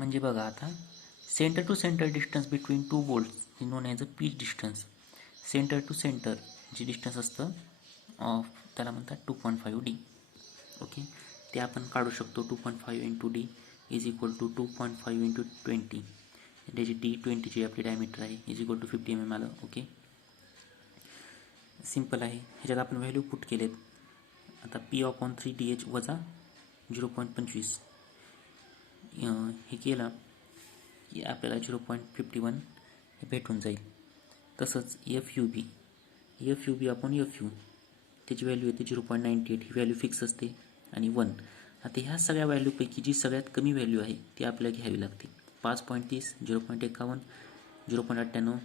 म्हणजे बघा आता, centre to centre distance between two bolts is known as a pitch distance. Centre to centre जे distance असतं त्याला म्हणतात 2.5D. ओके, ते आपण काढू शकतो. 2.5 into d is equal to 2.5 into 20. त्याची D20 आपली डायमीटर आहे इज इक्वल टू 50 mm आलं. ओके, सिम्पल आहे. ह्याच्यात आपण व्हॅल्यू पुट केलेत. आता P/3DH वजा 0.25 हे केलं की आपल्याला 0.51 हे भेटून जाईल. तसंच FUB आपण FU त्याची व्हॅल्यू येते 0.98. ही व्हॅल्यू फिक्स असते आणि 1. आता ह्या सगळ्या व्हॅल्यूपैकी जी सगळ्यात कमी व्हॅल्यू आहे ती आपल्याला घ्यावी लागते. 5.30, 0.51, 0.98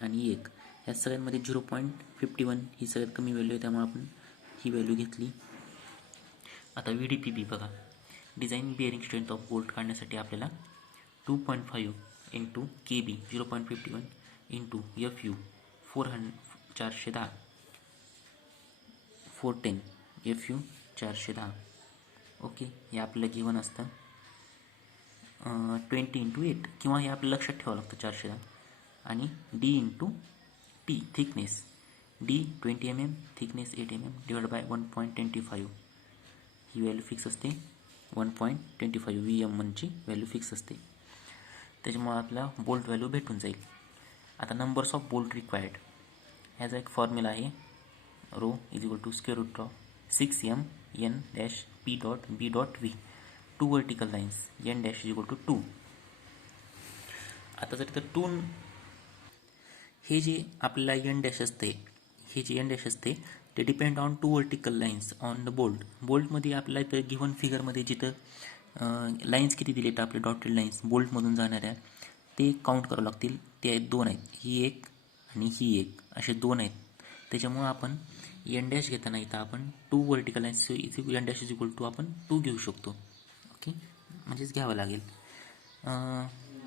आणि 1. ह्या सगळ्यांमध्ये 0.51 ही सगळ्यात कमी व्हॅल्यू आहे, त्यामुळे आपण ही व्हॅल्यू घेतली. आता VDPB बघा, design bearing strength of bolt काढण्यासाठी आपल्याला 2.5 into KB 0.51 into FU 410 FU 410. Okay, हे आपल्याला गिवन असतं 20 इंटू 8, किंवा हे आपल्याला लक्षात ठेवावं लागतं 410. आणि D into T thickness, D 20 mm, thickness 8 mm divide by 1.25. He value fix असते. 1.25 VM1ची व्हॅल्यू फिक्स असते. त्याच्यामुळे आपला बोल्ट व्हॅल्यू भेटून जाईल. आता नंबर्स ऑफ बोल्ट रिक्वायर्ड ह्याचा एक फॉर्म्युला आहे. Rho is equal to square root of 6m n dash p dot b dot v. 2 vertical lines n dash is equal to 2. आता जर तर 2 हे जे आपल्याला n डॅश असते, हे जे n डॅश असते ते depend on 2 vertical lines on the bolt. बोल्टमध्ये आपल्याला इथं गिव्हन फिगरमध्ये जिथं लाईन्स किती दिलेत आपले डॉटेड लाईन्स बोल्टमधून जाणाऱ्या, ते काउंट करावं लागतील. ते आहेत 2 आहेत, ही एक आणि ही एक, असे 2 आहेत. त्याच्यामुळं आपण n डॅश घेताना इथं आपण 2 vertical lines n dash is equal to आपण 2 घेऊ शकतो. ओके, म्हणजेच घ्यावं लागेल.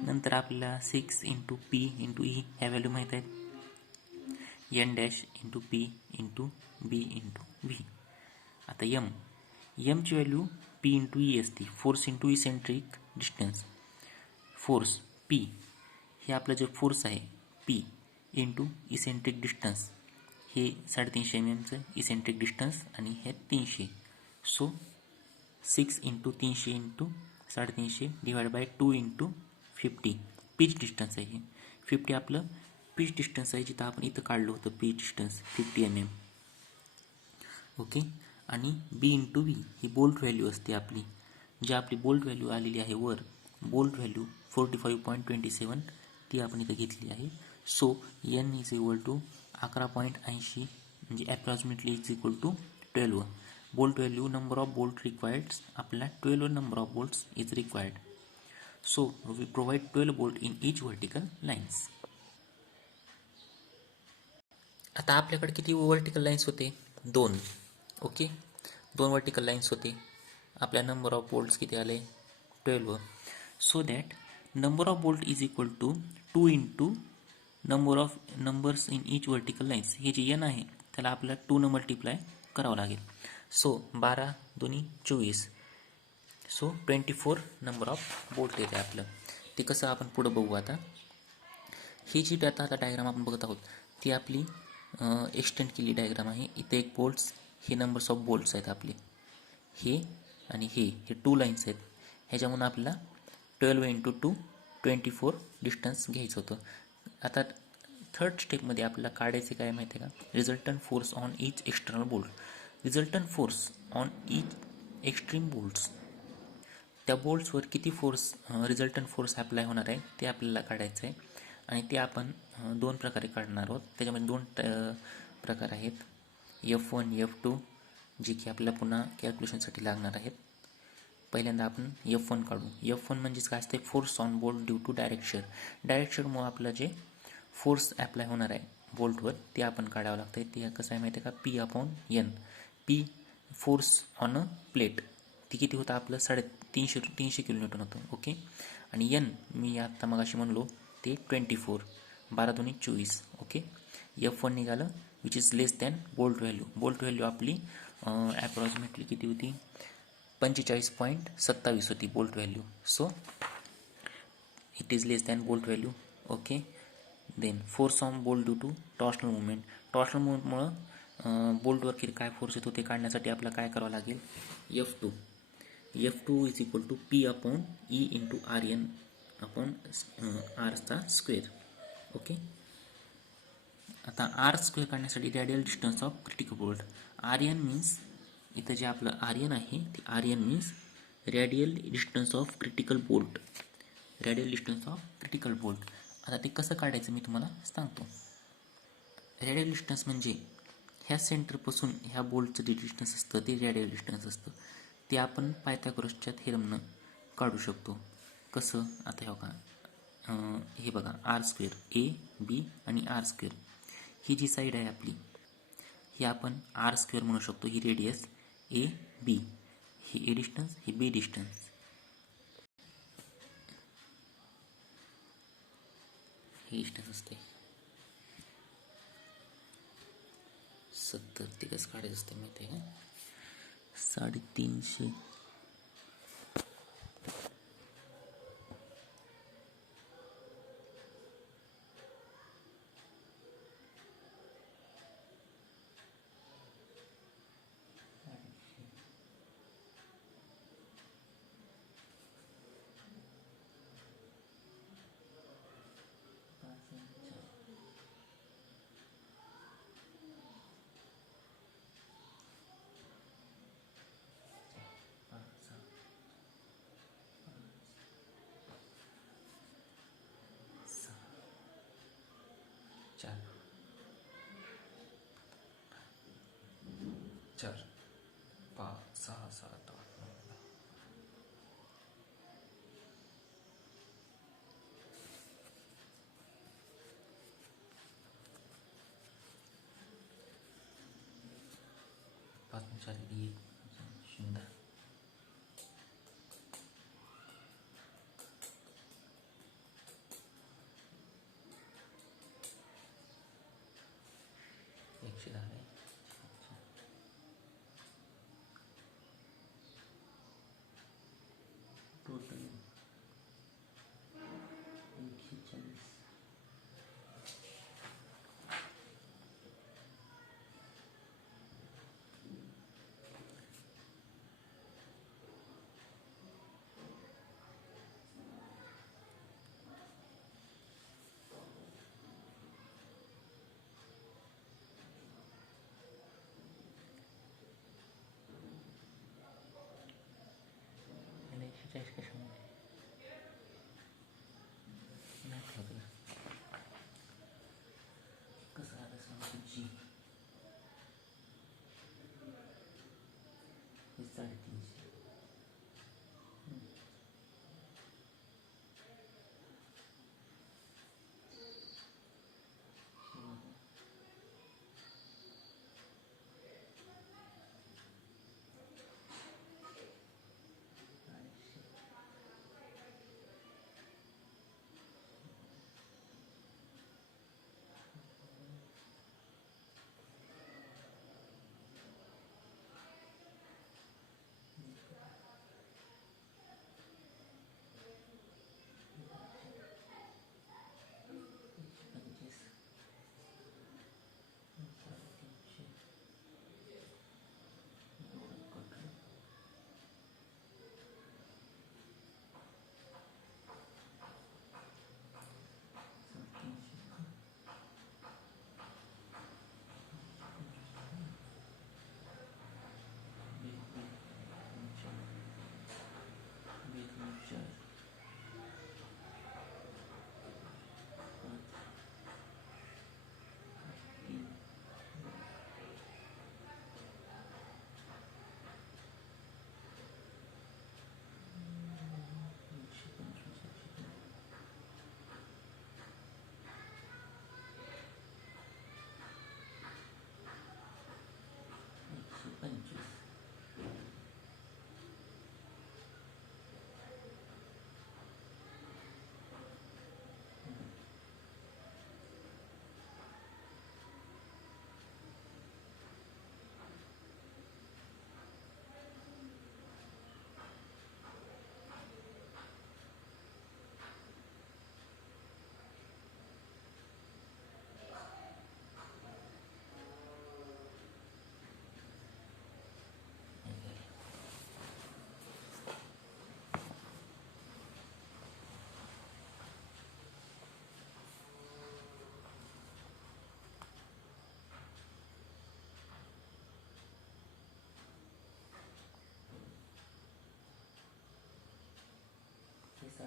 नंतर आपल्याला 6 इंटू P इंटू E ह्या व्हॅल्यू माहीत आहेत. n dash into P into B into V. आता ची व्हॅल्यू P इंटू E असते. Force into eccentric distance. Force P हे आपलं जे फोर्स आहे P इंटू इसेंट्रिक डिस्टन्स, हे 350 mm इसेंट्रिक डिस्टन्स आणि हे 300. So 6 into 300 into 350 divide by 2 into 50. Pitch distance आहे. 50 आपलं पिच डिस्टन्स आहे, जिथं आपण इथं काढलं होतं पिच डिस्टन्स 50 mm. ओके, आणि B इंटू V ही बोल्ट व्हॅल्यू असते आपली. जी आपली बोल्ट व्हॅल्यू आलेली आहे वर, बोल्ट व्हॅल्यू 45.27, ती आपण इथं घेतली आहे. So n is equal to 11.80, म्हणजे approximately is equal to 12. Bolt value number of bolt required, आपला 12 number of bolts is required. So we provide 12 bolt in each vertical lines. आता आपल्याकडे किती वर्टिकल लाईन्स होते? 2. ओके, 2 वर्टिकल लाईन्स होते. आपल्या number of bolts किती आले? 12. So that number of bolt is equal to 2 into numbers in each vertical lines. हे जे n आहे त्याला आपल्याला 2 न मल्टिप्लाय करावं लागेल. So 12 2 24. So 24 number of bolt येते आपलं. ते कसं आपण पुढं बघू. आता ही जी आता डायग्राम आपण बघत आहोत ती आपली एक्सटेंड केली डायग्राम आहे. इथे एक बोल्ट्स, हे नंबर्स ऑफ बोल्ट्स आहेत आपले, हे आणि हे 2 लाईन्स आहेत. ह्याच्यामधून आपल्याला 12 इंटू 2 24 डिस्टन्स घ्यायचं होतं. आता थर्ड स्टेपमध्ये आपल्याला काढायचे काय माहिती आहे का? Resultant force on each external bolt. Resultant force on each extreme bolts, त्या बोल्ट्सवर किती फोर्स रिझल्टंट फोर्स अप्लाय होणार आहे ते आपल्याला काढायचं आहे. आणि ते आपण 2 प्रकारे काढणार आहोत. त्याच्यामध्ये 2 प्रकार आहेत, F1 F2, जे की आपल्याला पुन्हा कॅल्क्युलेशनसाठी लागणार आहेत. पहिल्यांदा आपण F1 काढू. F1 म्हणजेच काय असते? Force on bolt due to direction. डायरेक्शनमुळे आपलं जे फोर्स अप्लाय होणार आहे बोल्टवर ते आपण काढावं लागतं. ते कसं आहे माहिती आहे का? P/N. P force on a plate, ती किती होतं आपलं? 350 kN होतं. ओके, आणि N मी आत्ता मगाशी म्हणलो ते 24. 12 2 24. ओके, F1 निघालं which is less than bolt value. Bolt value आपली ॲप्रॉक्सिमेटली किती होती? 45.27 होती bolt value. So it is less than bolt value. Okay, then force on bolt due to torsional movement. टॉर्शनल मुवमेंटमुळं बोल्टवर काय फोर्स येतो ते काढण्यासाठी आपल्याला काय करावं लागेल, F2 is equal to P upon E into RN upon आरचा स्क्वेअर. ओके, आता आर स्क्वेअर काढण्यासाठी radial distance of critical bolt, RN means इथं जे आपलं RN आहे ते RN means radial distance of critical bolt. Radial distance of critical bolt. आता ते कसं काढायचं मी तुम्हाला सांगतो. रॅडियल डिस्टन्स म्हणजे ह्या सेंटरपासून ह्या बोल्टचं जे डिस्टन्स असतं ते रॅडियल डिस्टन्स असतं. ते आपण पायथागोरसच्या थेरमनं काढू शकतो. कसं, आता हे बघा, हे बघा आर स्क्वेअर ए बी आणि आर स्क्वेअर, ही जी साईड आहे आपली ही आपण आर स्क्वेअर म्हणू शकतो. ही रेडियस ए बी, ही ए डिस्टन्स, ही बी डिस्टन्स. हे डिस्टन्स असते 70. ते कसं काढायचं असते माहिती आहे का, 350. चार 5 6 7 8 9 5 4 1 0. टोटल 140.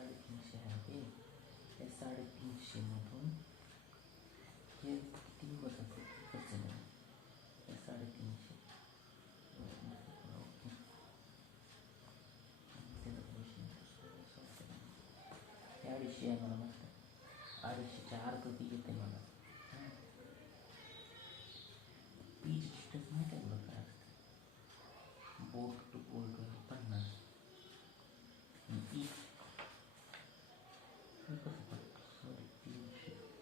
350 आहे ते. त्या 350 मधून हे किती बसायचं खर्च नाही. हे 350 ओके. हे 250 आहे मला मस्त. 250च्या अर्ध ती येते मला. पीच डिस्टन्स माहिती आहे बघा काय असतं. बोट टू बोट 50. ई कसं सॉरी 300